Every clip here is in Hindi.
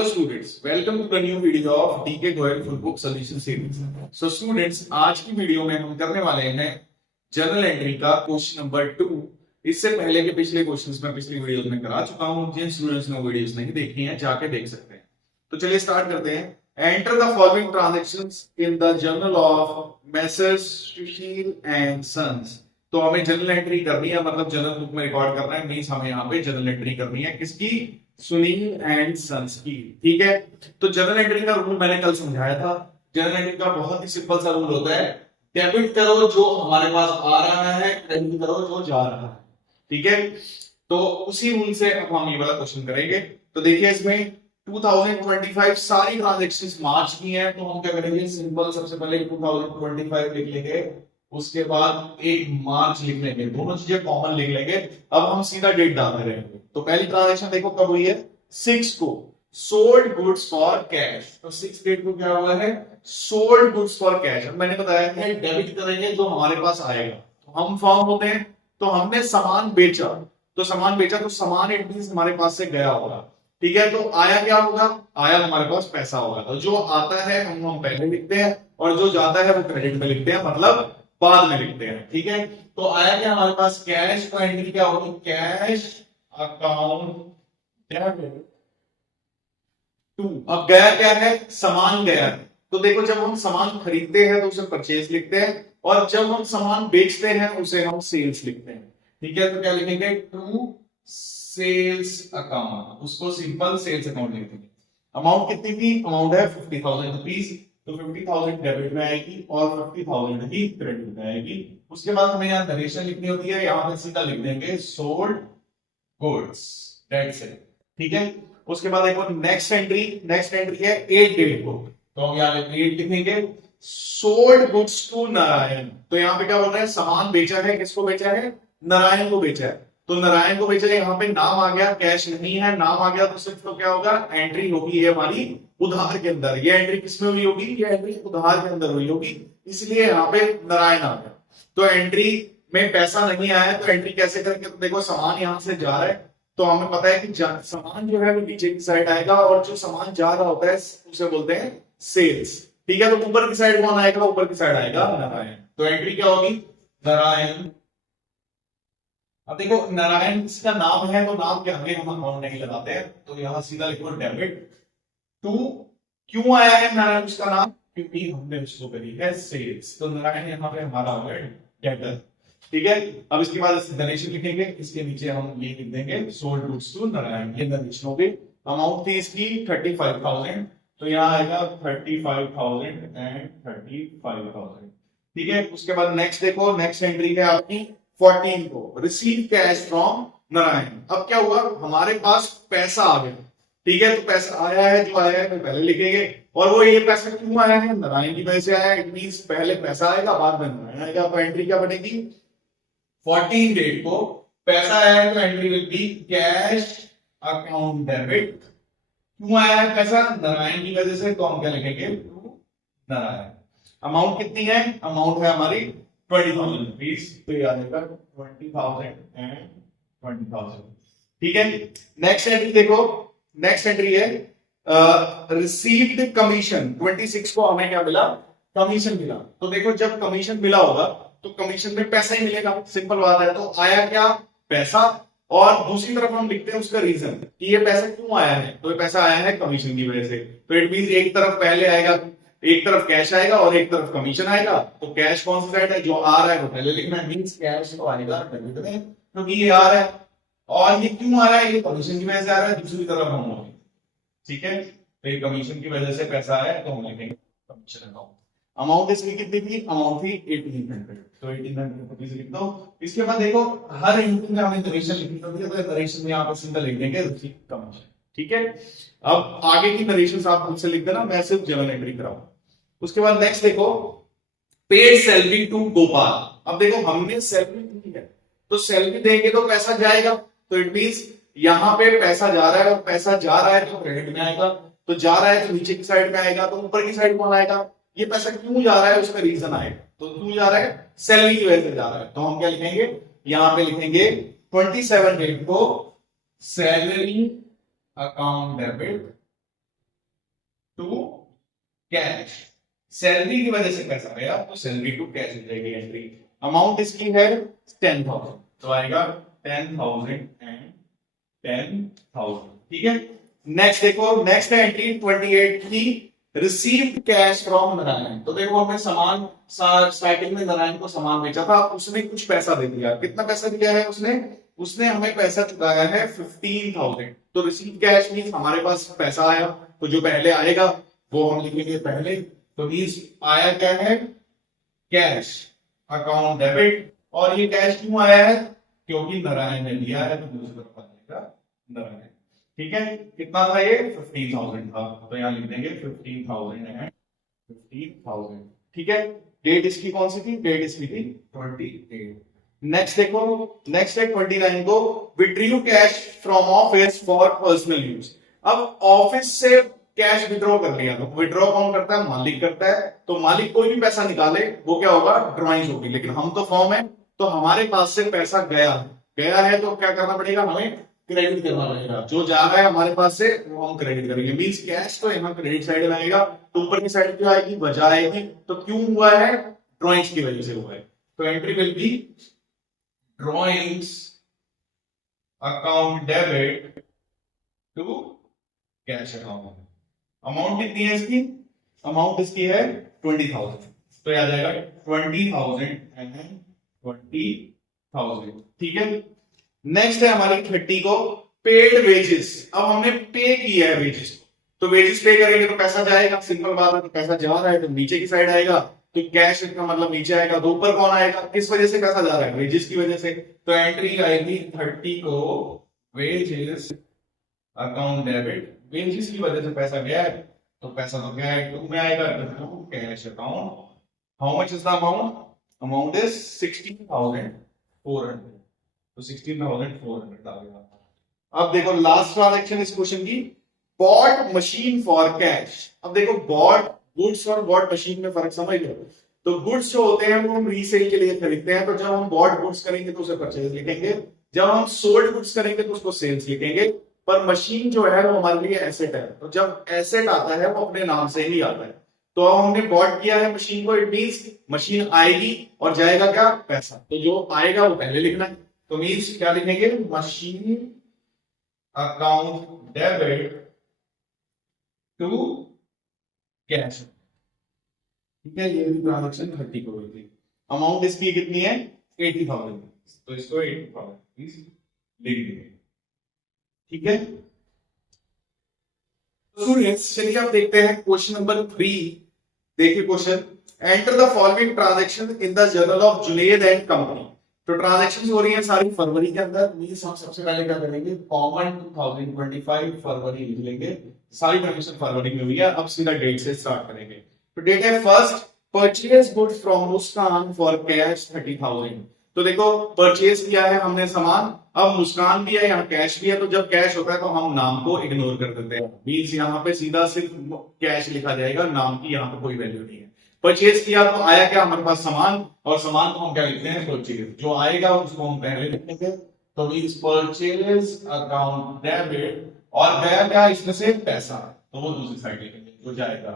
Hello students, welcome to the new video of DK Goyal Full Book Solution Series. So students, आज की वीडियो में हम करने वाले हैं जर्नल एंट्री का क्वेश्चन नंबर 2। इससे पहले के पिछले क्वेश्चंस में पिछली वीडियोस में करा चुका हूं। जिन स्टूडेंट्स ने वीडियोस नहीं देखी हैं जाके देख सकते हैं। तो चलिए स्टार्ट करते हैं। Enter the following transactions in the journal of Messrs Sushil and sons. तो हमें जर्नल एंट्री करनी है, मतलब जर्नल बुक में रिकॉर्ड करना है, मींस हमें यहाँ पे जर्नल एंट्री करनी है किसकी? सुनील एंड सन्स की। ठीक है, तो जर्नल एंट्री का रूल मैंने कल समझाया था। जर्नल एंट्री का बहुत ही सिंपल सा रूल होता है, डेबिट करो जो हमारे पास आ रहा है, क्रेडिट करो जो जा रहा है। ठीक है, तो उसी रूल से अब हम ये वाला क्वेश्चन करेंगे। तो देखिए इसमें 2025 सारी ट्रांजैक्शंस मार्च की हैं, तो हम क्या करेंगे? सिंपल, सबसे पहले 2025 लिख लेंगे, उसके बाद 1 मार्च लिख लेंगे, दोनों चीजें कॉमन लिख लेंगे। अब हम सीधा डेट डालते रहेंगे। तो पहली ट्रांजैक्शन देखो कब हुई है? 6 को, सोल्ड गुड्स फॉर कैश। तो 6 डेट को क्या हुआ है? Sold goods for cash. अब मैंने बताया है डेबिट करेंगे जो हमारे पास आएगा। तो हम फॉर्म होते हैं, तो हमने सामान बेचा, तो सामान बेचा तो सामान इट मींस हमारे पास से गया होगा। ठीक है, तो आया क्या होगा? आया हमारे पास पैसा होगा। तो जो आता है हम पहले लिखते हैं और जो जाता है वो क्रेडिट में लिखते हैं, मतलब बाद में लिखते हैं। ठीक है, तो आया क्या हमारे पास? कैश। तो एंट्री क्या होगी? Cash account debit to. अब गया क्या है? सामान गया है। तो देखो जब हम सामान खरीदते हैं तो उसे परचेज लिखते हैं, और जब हम सामान बेचते हैं उसे हम सेल्स लिखते हैं। ठीक है, तो क्या लिखेंगे? टू सेल्स अकाउंट, उसको सिंपल सेल्स अकाउंट लिख देंगे। अमाउंट कितनी थी? अमाउंट है 50,000 रुपीज। तो 50,000 डेबिट में आएगी और 50,000 ही क्रेडिट में आएगी। उसके बाद हमें यहाँ नरेशन लिखनी होती है, यहाँ पे सीधा लिख देंगे सोल्ड गुड्स, दैट्स इट। ठीक है, उसके बाद देखो नेक्स्ट एंट्री है 8 डेट को। तो हम यहाँ 8 लिखेंगे, सोल्ड गुड्स टू नारायण। तो यहाँ पे क्या बोल रहे हैं? सामान बेचा है, किसको बेचा है? नारायण को बेचा है। तो नारायण को बेचा है, यहाँ पे नाम आ गया, कैश नहीं है, नाम आ गया, तो सिर्फ तो क्या होगा? एंट्री होगी ये हमारी उधार के अंदर। ये एंट्री किसमें हुई होगी? ये एंट्री उधार के अंदर हुई होगी, इसलिए यहाँ पे नारायण आ गया। तो एंट्री में पैसा नहीं आया, तो एंट्री कैसे करेंगे? तो देखो सामान यहां से जा रहा है, तो हमें पता है कि सामान जो है वो नीचे की साइड आएगा, और जो सामान जा रहा होता है उसे बोलते हैं सेल्स। ठीक है, तो ऊपर की साइड कौन आएगा? ऊपर की साइड आएगा नारायण। तो एंट्री क्या होगी? नारायण। अब देखो नारायण इसका नाम है, तो नाम के आगे हम अकाउंट नहीं लगाते हैं, तो यहां सीधा लिखो डेबिट टू। क्यों आया है नारायण उसका नाम? क्योंकि हमने उसको करी है सेल्स। तो नारायण यहाँ पे हमारा हो गया डेबिटर। ठीक है, अब इसके बाद डोनेशन लिखेंगे, इसके नीचे हम ये लिख देंगे सोल्ड गुड्स टू नारायण। ये डोनेशन हो गई। अमाउंट थी इसकी 35,000, तो यहाँ आएगा 35,000 एंड 35,000। ठीक है, उसके बाद नेक्स्ट देखो, नेक्स्ट एंट्री है आपकी 14 को, रिसीव कैश फ्रॉम नारायण। अब क्या हुआ? हमारे पास पैसा आ गया। ठीक है, तो पैसा आया है, जो आया है तो पहले लिखेंगे, और वो ये पैसा क्यों आया है? नारायण की वजह से आया है। इट मींस पहले पैसा आएगा बाद में नारायण आएगा। तो एंट्री क्या बनेगी? 14 डेट को पैसा आया है, तो entry will be cash account debit. क्यों आया है पैसा? नारायण की वजह से, तो हम क्या लिखेंगे? टू नारायण। अमाउंट कितनी है? अमाउंट है हमारी 20,000 रुपीज। तो याद रखा 20,000 एंड 20,000। ठीक है, नेक्स्ट एंट्री देखो, नेक्स्ट एंट्री है रिसीव्ड कमीशन। 26 को हमें क्या मिला? कमीशन मिला। तो देखो जब कमीशन मिला होगा तो कमीशन में पैसा ही मिलेगा, सिंपल बात है। तो आया क्या? पैसा। और दूसरी तरफ हम लिखते हैं उसका रीजन कि ये पैसा क्यों आया है। तो ये पैसा आया है कमीशन की वजह से। तो इट मींस एक तरफ पहले आएगा, एक तरफ कैश आएगा और एक तरफ कमीशन आएगा। तो कैश कौन सी साइड है? जो आ रहा है वो पहले लिखना है, मींस कैश तो आएगा डेबिट में, क्योंकि ये आ रहा है। और ये क्यों आ रहा है? ये कमीशन की वजह से आ रहा है। दूसरी तरफ हम होंगे, ठीक है, तो ये कमीशन की वजह से पैसा आया, तो हम लिखेंगे कमीशन अकाउंट। अमाउंट इसकी कितनी थी? अमाउंट थी 1800, तो 1800 रुपीज लिख दो। इसके बाद देखो हर एंट्री में हमें नरेशन लिखनी होती है, तो नरेशन में यहाँ पर सिंपल लिख देंगे रिसीव कमीशन। ठीक है, अब आगे की नरेशन आप खुद से लिख देना, मैं सिर्फ जर्नल एंट्री कराऊंगा। उसके बाद नेक्स्ट देखो पेड सैलरी टू गोपाल। अब देखो हमने सैलरी दी है, तो सैलरी देंगे तो पैसा जाएगा, तो इट मींस यहाँ पे पैसा जा रहा है, और पैसा जा रहा है तो क्रेडिट में आएगा। तो जा रहा है तो नीचे की साइड में आएगा, तो ऊपर की साइड कौन आएगा? ये पैसा क्यों जा रहा है उसका रीजन आएगा। तो क्यों जा रहा है? सैलरी की वजह से जा रहा है। तो हम क्या लिखेंगे? यहाँ पे लिखेंगे 27 डेट को salary account debit to cash. Salary की वजह से पैसा गया तो सैलरी टू कैश हो जाएगी एंट्री। अमाउंट इसकी है 10,000 तो आएगा 10,000 एंड 10,000। ठीक है। नेक्स्ट देखो, नेक्स्ट है एंट्री 28 की, रिसीव्ड कैश फ्रॉम नारायण। तो देखो हमने सामान स्टार्टिंग में नारायण को सामान बेचा था, उसने कुछ पैसा दे दिया। कितना पैसा दिया है उसने हमें पैसा चुकाया है 15,000। तो रिसीव कैश मींस हमारे पास पैसा आया, तो जो पहले आएगा वो हम लिखेंगे पहले। तो मींस आया क्या है, कैश अकाउंट डेबिट। और ये कैश क्यों आया है, क्योंकि नारायण ने लिया है, तो दूसरी तरफ आएगा नारायण। ठीक है। कितना था ये, 15,000 था, तो यहां लिख देंगे 15,000 एंड 15,000। ठीक है। डेट इसकी कौन सी थी, डेट इसकी थी 28। नेक्स्ट देखो, नेक्स्ट है 29 को, withdraw cash from office for personal use. अब ऑफिस से कैश विड्रॉ कर लिया, तो विड्रॉ कौन करता है, मालिक करता है। तो मालिक कोई भी पैसा निकाले वो क्या होगा, ड्रॉइंग होगी। लेकिन हम तो फॉर्म है, तो हमारे पास से पैसा गया है तो क्या करना पड़ेगा, हमें क्रेडिट करना पड़ेगा। जो जा रहा है हमारे पास से वो हम क्रेडिट करेंगे। मींस कैश तो यहाँ क्रेडिट साइड में आएगा, तो ऊपर की साइड क्यों आएगी, बचा आएगी। तो क्यों हुआ है, ड्रॉइंग्स की वजह से हुआ है। तो entry will be drawings account debit to cash account. Amount कितनी है इसकी, अमाउंट इसकी है 20,000, तो आ जाएगा 20,000 एंड 20,000। ठीक है। नेक्स्ट है हमारी 30 को, पेड वेजेस। अब हमने पे किया है वेजेस, तो वेजेस पे करेंगे तो पैसा जाएगा, सिंपल बात है। तो पैसा जा रहा है तो नीचे की साइड आएगा, तो कैश का मतलब नीचे आएगा। तो ऊपर कौन आएगा, किस वजह से पैसा जा रहा है, वेजेस की वजह से। तो एंट्री आएगी 30 को वेजेस अकाउंट डेबिट। वेजेस की वजह से पैसा गया है, तो पैसा तो गया है, टू में आएगा to cash account. How much is the amount, amount is 16,400, तो 16,400 आ गया। अब देखो लास्ट ट्रांजैक्शन इस क्वेश्चन की, बॉट मशीन फॉर कैश। अब देखो बॉट गुड्स और बॉट मशीन में फर्क समझ लो। तो गुड्स जो होते हैं वो हम रीसेल के लिए खरीदते हैं, तो जब हम बॉट गुड्स करेंगे तो उसे परचेज लिखेंगे, जब हम सोल्ड गुड्स करेंगे तो उसको सेल्स लिखेंगे। पर मशीन जो है वो हमारे लिए एसेट है, तो जब एसेट आता है वो अपने नाम से ही आता है। तो अब हमने बॉट किया है मशीन को, इट मींस मशीन आएगी और जाएगा क्या, पैसा। तो जो आएगा वो पहले लिखना है, तो मींस क्या लिखेंगे, machine account debit to cash. ठीक है। ये भी ट्रांजैक्शन 30 को हुई थी। अमाउंट इसकी कितनी है, 80,000, तो इसको 80,000 लिख देंगे। ठीक है। स्टूडेंट्स चलिए आप देखते हैं क्वेश्चन नंबर 3। देखिए question, enter the following transaction in the journal of Junaid and company. तो ट्रांजैक्शंस हो रही हैं सारी फरवरी के अंदर। मींस हम सबसे पहले क्या करेंगे, कॉमन 2025 फरवरी लिख लेंगे। सारी ट्रांजैक्शन फरवरी में हुई है। अब सीधा डेट से स्टार्ट करेंगे। तो डेट है first, purchase goods from Muskan for cash 30,000। तो देखो परचेज किया है हमने सामान, अब मुस्कान भी है, यहाँ कैश भी है। तो जब कैश होता है तो हम नाम को इग्नोर कर देते हैं, मींस यहाँ पे सीधा सिर्फ कैश लिखा जाएगा, नाम की यहाँ पे कोई वैल्यू नहीं है। परचेज किया तो आया क्या हमारे पास, सामान, और सामान को हम क्या लिखते हैं, परचेज। जो आएगा उसको हम पहले लिखेंगे, तो मींस परचेज अकाउंट डेबिट, और गया क्या इसमें से, पैसा, तो वो दूसरी साइड लिखेंगे जो जाएगा।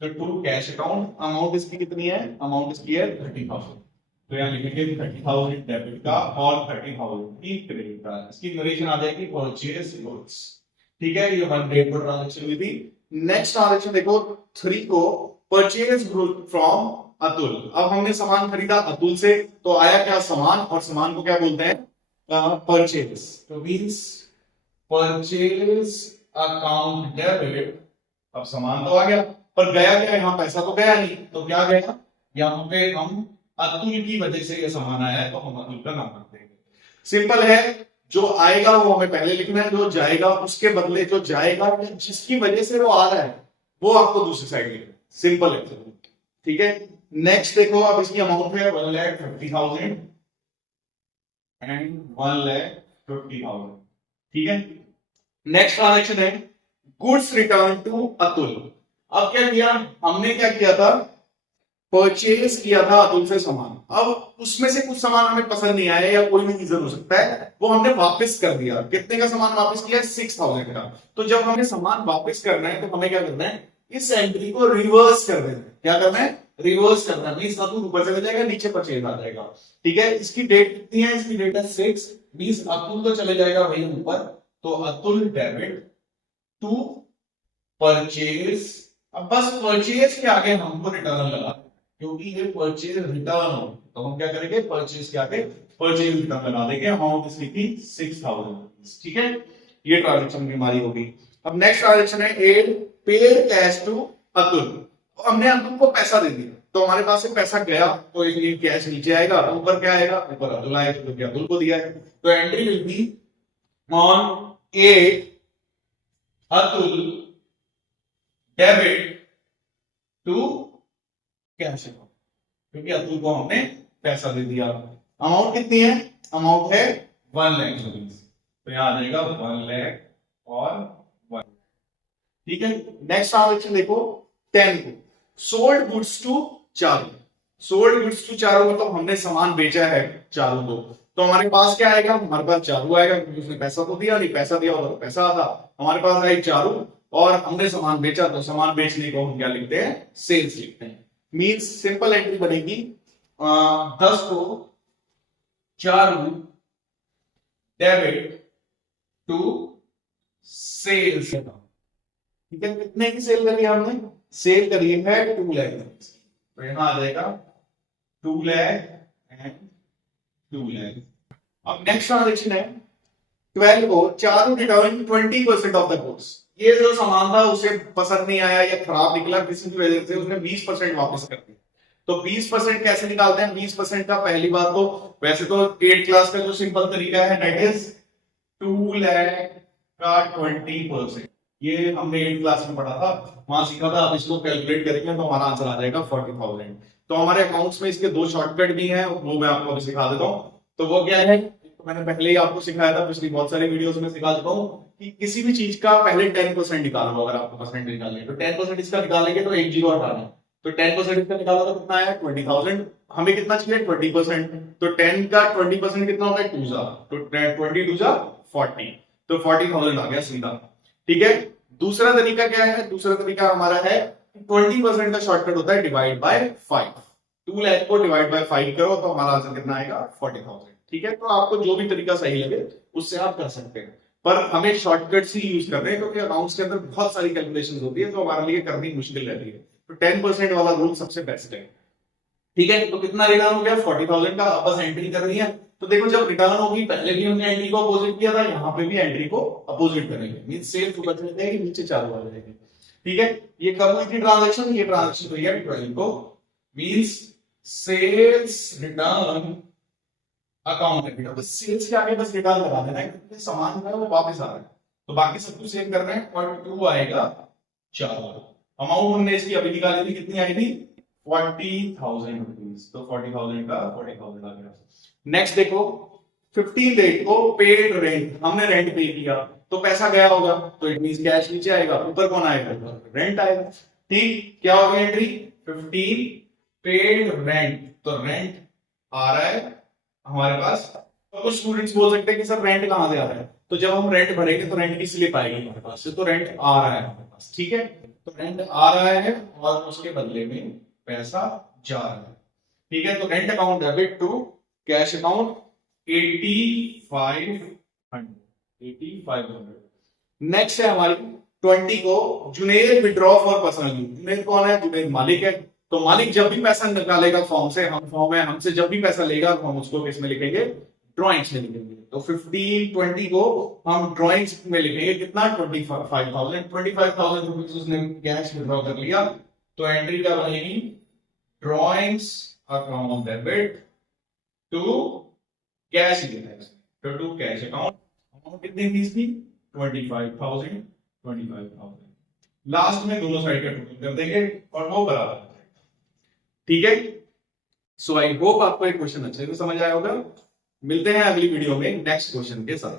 तो टू कैश अकाउंट, अमाउंट इसकी कितनी है, अमाउंट इसकी है 30,000, तो यहाँ लिखेंगे 30,000 डेबिट का और 30,000 की क्रेडिट का। इसकी नरेशन आ जाएगी परचेज गुड्स। ठीक है। ये वन डेट पर ट्रांजैक्शन हुई थी। नेक्स्ट ट्रांजैक्शन देखो 3 को, परचेज फ्रॉम अतुल। अब हमने सामान खरीदा अतुल से, तो आया क्या, सामान, और सामान को क्या बोलते हैं, परचेज। तो मींस परचेज अकाउंट डेबिट। अब सामान तो आ गया, पर गया क्या, यहाँ पैसा तो गया नहीं, तो क्या गया, यहाँ पे हम अतुल की वजह से ये सामान आया है, तो हम अतुल का नाम रख देंगे। सिंपल है, जो आएगा वो हमें पहले लिखना है, जो जाएगा उसके बदले जो जाएगा, जिसकी वजह से वो आ रहा है वो आपको दूसरी साइड लिखना है। सिंपल है। ठीक है। नेक्स्ट देखो, अब इसकी अमाउंट है 1,50,000 एंड 1,50,000। ठीक है। नेक्स्ट ट्रांजैक्शन है गुड्स रिटर्न टू अतुल। अब क्या किया हमने, क्या किया था, परचेज किया था अतुल से सामान। अब उसमें से कुछ सामान हमें पसंद नहीं आया, या कोई भी रीजन हो सकता है, वो हमने वापस कर दिया। कितने का सामान वापस किया, 6,000 का। तो जब हमें सामान वापस करना है तो हमें क्या करना है, इस एंट्री को रिवर्स कर देना है। क्या करना है? रिवर्स करना है। मींस अतुल ऊपर चला जाएगा, नीचे परचेज आ जाएगा। ठीक है, इसकी डेट कितनी है? इसकी डेट है 6। मींस अतुल तो चले जाएगा भाई ऊपर, तो अतुल डेबिट टू परचेज। अब बस परचेज के आगे हमको रिटर्न लगा, क्योंकि ये परचेज रिटर्न हो, तो हम क्या करेंगे? परचेज के आगे परचेज रिटर्न लगा देंगे। अमाउंट इसकी थी 6000। ठीक है, ये ट्रांजेक्शन हमारी होगी। अब नेक्स्ट ट्रांजेक्शन है add paid cash to Atul. हमने अतुल को पैसा दे दिया, तो हमारे पास से पैसा गया, तो इसलिए कैश नीचे आएगा, ऊपर क्या आएगा? ऊपर अतुल आएगा, क्योंकि अतुल को दिया है। तो entry will be on add Atul debit to cash account, क्योंकि अतुल को हमने पैसा दे दिया। अमाउंट कितनी है? अमाउंट है 1 लाख रुपीज, तो यहां आ जाएगा 1 लाख और 1। ठीक है, नेक्स्ट ट्रांजेक्शन देखो 10 को, sold goods to Charu. Sold goods to Charu मतलब हमने सामान बेचा है चारू को, तो हमारे पास क्या आएगा? हमारे पास चारू आएगा, क्योंकि उसने पैसा तो दिया नहीं, पैसा दिया होगा तो पैसा आता। हमारे पास आई चारू और हमने सामान बेचा, तो सामान बेचने को हम क्या लिखते हैं? सेल्स लिखते हैं। मींस सिंपल एंट्री बनेगी 10 को चारू डेबिट टू सेल्स। ठीक है, कितने की सेल करी हमने? सेल करी है 2 लाख, तो यहां आ जाएगा 2 लाख एंड 2 लाख। अब नेक्स्ट ट्रांजेक्शन है 12 को Charu return 20% of the goods. ये जो सामान था उसे पसंद नहीं आया या खराब निकला किसी भी वजह से, उसने 20% वापस कर दिया। तो 20% कैसे निकालते हैं? 20% का पहली बात तो वैसे तो 8 क्लास का जो सिंपल तरीका है दैट इज 2 लाख का 20%। ये हमने 8 क्लास में पढ़ा था, वहां सीखा था। अब इसको कैलकुलेट करेंगे तो हमारा आंसर आ जाएगा 40,000। तो हमारे अकाउंट्स में इसके 2 शॉर्टकट भी हैं, वो मैं आपको अभी सिखा देता हूँ। तो वो क्या है? तो मैंने पहले ही आपको सिखाया था, पिछली बहुत सारी वीडियोस में सिखा चुका हूँ कि किसी भी चीज का पहले 10% निकालो। अगर आपको परसेंट निकालने तो 10% इसका निकालेंगे तो एक जीरो हटाना, तो 10% इसका निकाला तो कितना आया? 20,000। हमें कितना चाहिए? 20%। तो 10 का 20% कितना होता है? 2 जा, तो 20 2 जा 40, तो 40,000 आ गया सीधा। ठीक है, दूसरा तरीका क्या है? दूसरा तरीका हमारा है 20% का शॉर्टकट होता है डिवाइड बाय 5। 2 लाख को डिवाइड बाय 5 करो तो हमारा आंसर कितना आएगा? 40,000। ठीक है, तो आपको जो भी तरीका सही लगे उससे आप कर सकते हैं, पर हमें शॉर्टकट्स ही यूज करने हैं, क्योंकि अकाउंट्स के अंदर बहुत सारी कैलकुलेशंस होती है, तो हमारे लिए करनी मुश्किल रहती है। तो 10% वाला रूल सबसे बेस्ट है। ठीक है, तो कितना रिटर्न हो गया? 40,000 का। अब बस एंट्री करनी है। तो देखो, जब रिटर्न होगी, पहले भी हमने एंट्री को अपोजिट किया था, यहाँ पे भी एंट्री को अपोजिट करेंगे। मींस सेल्स ऊपर चले जाएगी, नीचे चालू आ जाएगी। ठीक है, ये कब हुई थी ट्रांजैक्शन? ये ट्रांजैक्शन हुई है 12 को। मींस सेल्स रिटर्न अकाउंट है, बस सेल्स के आगे बस रिटर्न लगा देना है, क्योंकि सामान जो है वो वापस आ रहा है, तो बाकी सब कुछ सेम करना है। और 2 आएगा 4। अमाउंट हमने इसकी अभी निकाली थी, कितनी आई थी? 40,000 रुपीज। तो 40,000 का 40,000 आ गया। नेक्स्ट देखो 15 डेट को पेड रेंट, हमने रेंट पे किया तो पैसा गया होगा, तो इट मींस कैश नीचे आएगा, ऊपर कौन आएगा? रेंट आएगा। ठीक, क्या होगी एंट्री? 15 पेड रेंट, तो रेंट आ रहा है हमारे पास। तो कुछ स्टूडेंट्स बोल सकते हैं कि सर रेंट कहां से आ रहा है? तो जब हम रेंट भरेंगे तो रेंट की स्लिप आएगी हमारे पास से, तो रेंट आ रहा है हमारे पास। ठीक है, तो रेंट आ रहा है और उसके बदले में पैसा जा रहा है। ठीक है, तो rent account debit to cash account 8500। Next है हमारी 20 को जुनेर विड्रॉ फॉर पर्सनल यूज। जुनेर कौन है? जुनेर मालिक है। तो मालिक जब भी पैसा निकालेगा फॉर्म से, हम फॉर्म है, हमसे जब भी पैसा लेगा हम उसको किसमें लिखेंगे? ड्राइंग्स में लिखेंगे। तो 15 20 को हम ड्राइंग्स में लिखेंगे। कितना? 25,000 रुपीज उसने कैश विड्रॉ कर लिया, तो एंट्री क्या बनेगी? Drawings account debit to cash, तो टू कैश अकाउंट। अमाउंट कितनी थी इसकी? 25,000। लास्ट में दोनों साइड का टोटल कर देंगे और वो बराबर। ठीक है, सो आई होप आपको एक क्वेश्चन अच्छे से समझ आया होगा। मिलते हैं अगली वीडियो में नेक्स्ट क्वेश्चन के साथ।